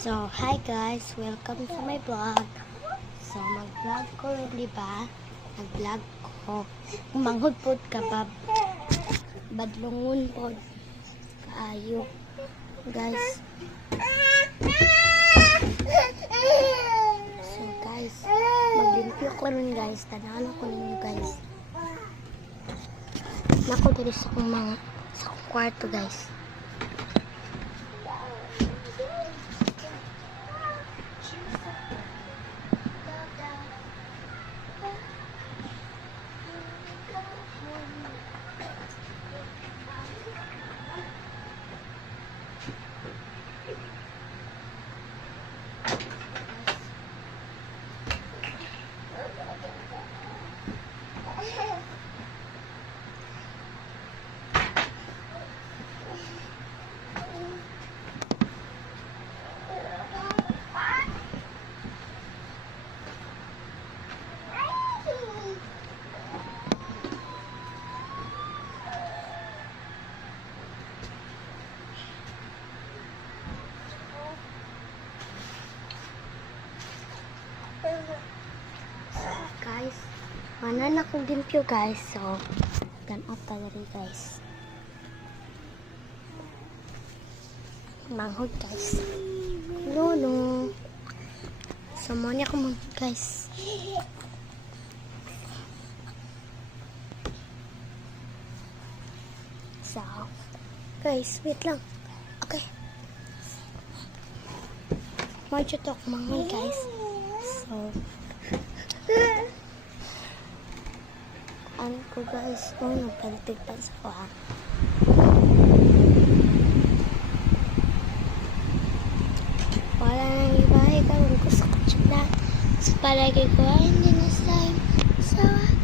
So, hi guys, welcome to my vlog. So, mag-vlog ko rin, di ba? Mag-vlog ko. Manghod po ka ba? Badlungon po. Kaayo. Guys. So, guys, maglimpyo ko rin guys. Tanahan ko ninyo guys. Nako dito sa akong kwarto guys. Guys, manan akong limpyo guys. So, ganap talaga guys. Manghod guys. No. So, muna ako manghod guys. So, guys, wait lang. Okay. Medyo to ako manghod guys. So, ano ko guys, nagpalitig pa sa ko ha. Wala nang iba, karoon ko sa kutsula. Sa palagi ko ay hindi na sa sawa.